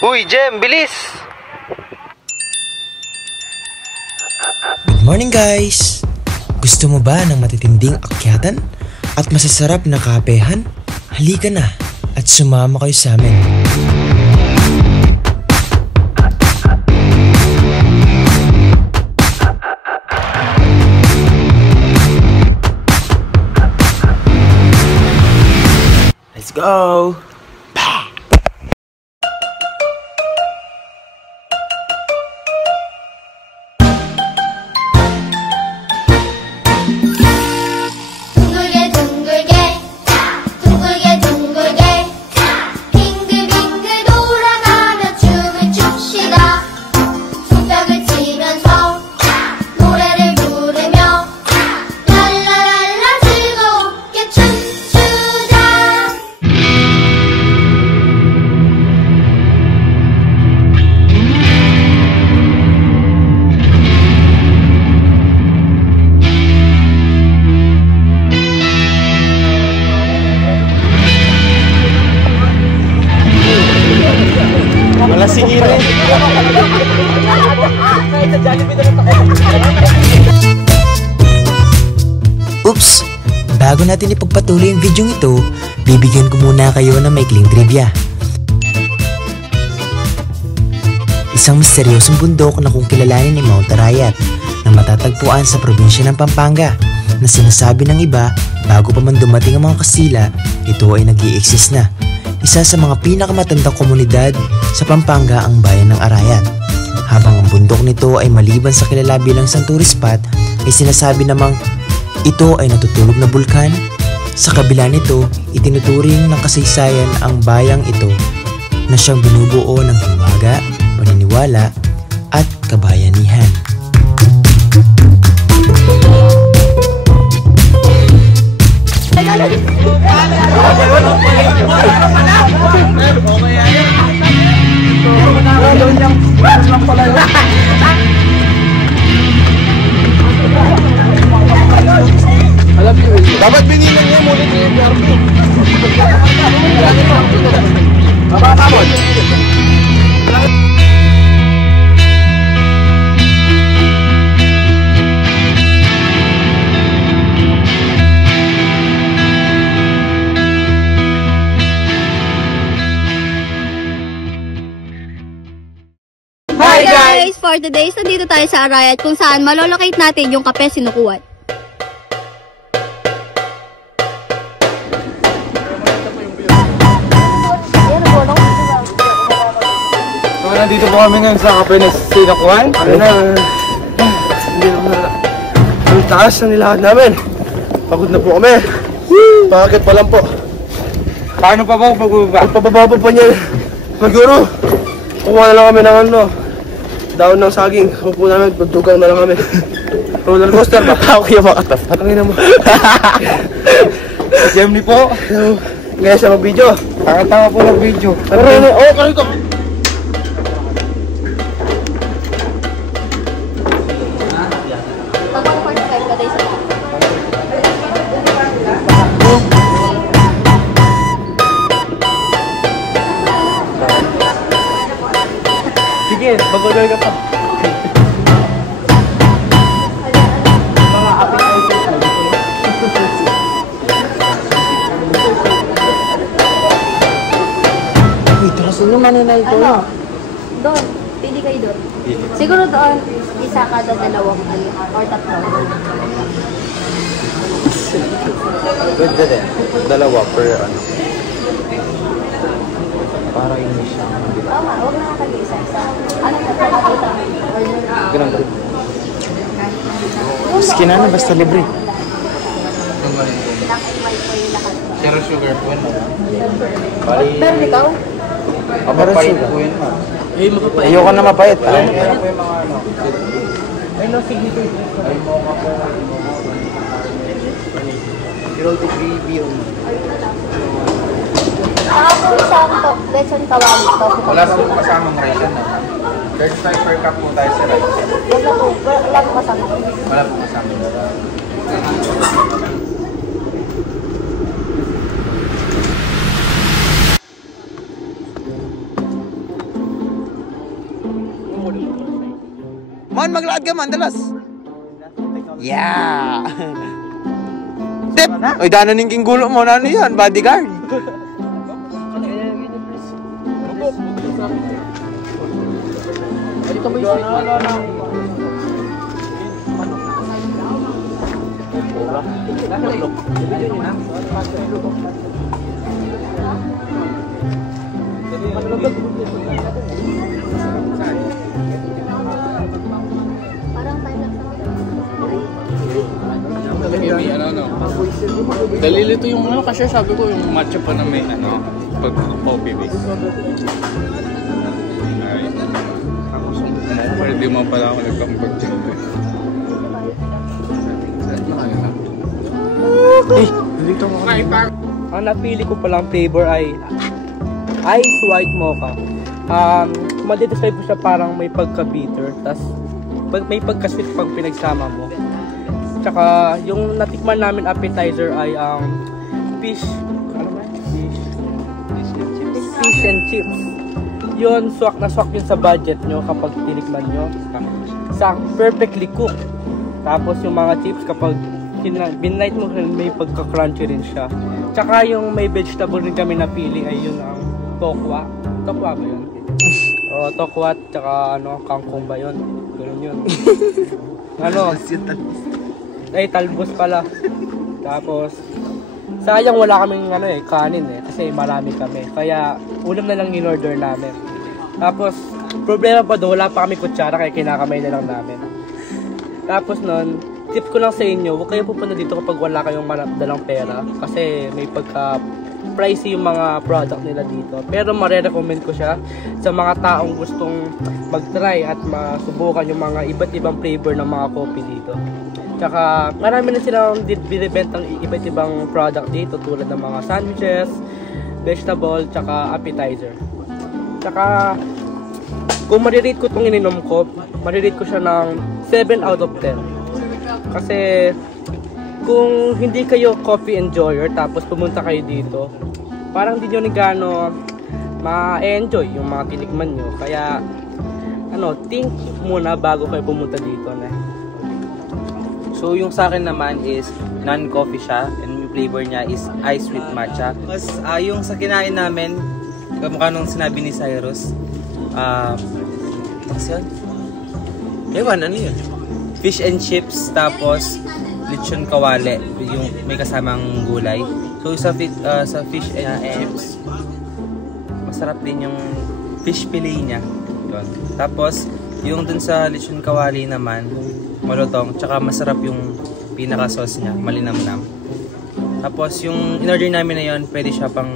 Uy, Jem, bilis! Good morning guys! Gusto mo ba ng matitinding akyatan at masasarap na kapehan? Halika na at sumama kayo sa amin. Let's go! Wala singire. Oops! Bago natin ipagpatuloy yung video ito, bibigyan ko muna kayo ng maikling trivia. Isang misteryosong bundok na kung kilalanin ni Mount Arayat na matatagpuan sa probinsya ng Pampanga na sinasabi ng iba bago pa man dumating ang mga Kastila, ito ay nag-i-exist na. Isa sa mga pinakamatandang komunidad sa Pampanga ang bayan ng Arayat. Habang ang bundok nito ay maliban sa kilala bilang isang tourist spot, ay sinasabi namang ito ay natutulog na bulkan. Sa kabila nito, itinuturing ng kasaysayan ang bayang ito na siyang binubuo ng hiwaga, paniniwala at kabayanihan. Dapat binilang niya muna niya yung BRP. Hi guys! For today, nandito tayo sa Arayat kung saan malolocate natin yung kape sinukuan. So nandito po kami ngayon sa kape na sinukuan. Ano na? Hindi naman na. Ang taas na nilakad namin. Pagod na po kami. Bakit pa lang po? Paano pa ba pagbaba? Pababa pa niya. Maguro. Kukuha na lang kami ng ano. Daon ng saging. Kukuha namin. Pagtugang na lang kami. Roller coaster ba? Ako kaya makatap. Patangin na mo. Gemini po. Ngayon siya mag-video. Tanga-tanga po mag-video. Pero oo, karito. Sige, mag-order ka pa. Wait, kasi naman na ito. Ano? Doon. Pili kayo doon. Siguro doon, isa kada dalawang or tatlo. Ganda din. Dalawa per ano. Para yung siya. Tama, huwag na nakag-isa-isa. Ano na nakakita? Ganun ba? Maski na basta libre. Black and white po yung lahat. Zero sugar po yun. Meron ikaw? Mapapait po yun. Ayoko na mapait. Meron po yung mga ano. Ay no, sige ito. Ay mo nga po. 0-3 BO. Ako isang to, lechon kawali to. Wala po kasamang rice yan. 35 per cup po tayo sa rice. Wala po kasama. Wala po kasama. man, maglakad ka man, dalas. Yeah! Tip! Oy, dana ning gulo mo, ano yan? Bodyguard? Dito mo yung Dalilito yung ano kasi sabi ko yung matcha pa na may ano pag coffee base. Ay. Pwede mo pala ako nagkampag dyan. dito mo. Ang napili ko palang flavor ay Ice White Mocha. Madidescribe ko siya parang may pagka-bitter, tas may pagka-sweet pag pinagsama mo. Tsaka yung natikman namin appetizer ay fish and chips. Yun, swak na swak yun sa budget nyo kapag tinikman nyo. Perfectly cooked. Tapos yung mga chips kapag binlight mo rin, may pagka-crunchy rin siya. Tsaka yung may vegetable rin kami napili ay yun ang tokwa. Tokwa ba yun? O, tokwa tsaka ano, kangkong ba yun? Ganun yun. Ano? Ay, talbos pala. Tapos, sayang wala kaming ano kanin kasi marami kami. Kaya, ulam na lang in-order namin. Tapos, problema pa doon, wala pa kami kutsara kaya kinakamay na lang namin. Tapos nun, tip ko lang sa inyo, huwag kayo pupunta dito kapag wala kayong dalang pera. Kasi may pagka-pricey yung mga product nila dito. Pero marirecommend ko siya sa mga taong gustong mag-try at masubukan yung mga iba't ibang flavor ng mga coffee dito. Tsaka marami na silang binibentang iba't ibang product dito tulad ng mga sandwiches, vegetable, tsaka appetizer. Tsaka kung marirate ko itong ininom ko, marirate ko siya ng 7 out of 10. Kasi kung hindi kayo coffee enjoyer tapos pumunta kayo dito, parang hindi nyo ni gaano ma-enjoy yung mga tinikman nyo. Kaya think muna bago kayo pumunta dito. So yung sa akin naman is non-coffee siya and yung flavor niya is ice with matcha. Tapos yung sa kinain namin, kamukha nung sinabi ni Cyrus, what's yun? Ewan, ano yun? Fish and chips, tapos lechon kawale, yung may kasamang gulay. So sa fish and chips, masarap din yung fish fillet niya. Yun. Tapos yung dun sa lechon kawali naman, malutong, tsaka masarap yung pinaka-sauce niya, malinamnam. Tapos yung in-order namin na yun, pwede siya pang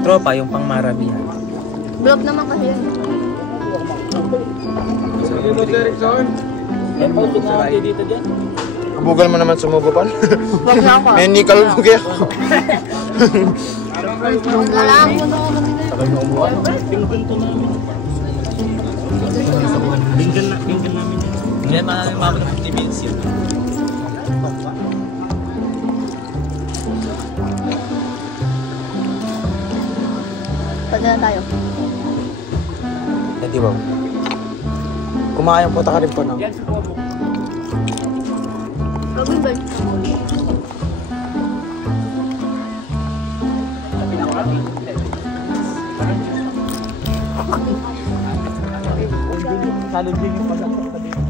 tropa, yung pang maramihan. Vlog naman kasi yun. Bugal mo naman sumubukan. May nickel bugi ako. Wala ako na. Binggan namin yun. Hindi namin ng 50 minutes yun. Pwede na tayo. Hindi ba? Kumakayang puta ka rin po, no? Robin Bird. Challenging yung pagkakita dito.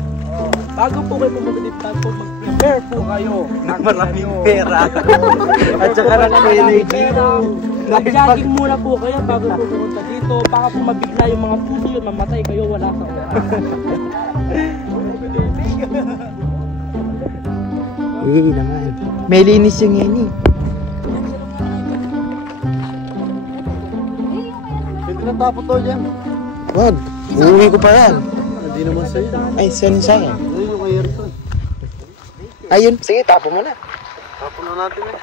Bago po kayo pumunta dito, mag-prepare po kayo. Maraming pera. At saka lang po energy. Mag-jogging muna po kayo bago po pumunta dito. Baka po mabigla yung mga puso yun, mamatay kayo, wala sa oras. Naman. May linis yung yan eh. Pwede na tapo to dyan. Wag. Uuwi ko pa yan. Hindi naman sa'yo. Ay, saan sa akin? Ayun yung kay Erson. Ayun. Sige, tapo mo na. Tapo na natin eh.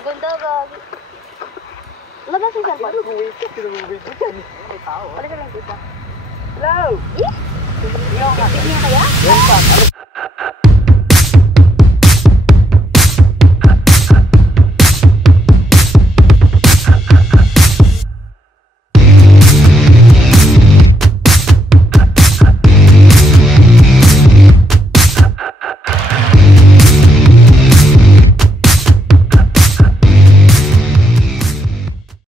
Ganda gagi. Labas yung cellphone. Halika lang dito. Hello! Eh? Tignan kaya?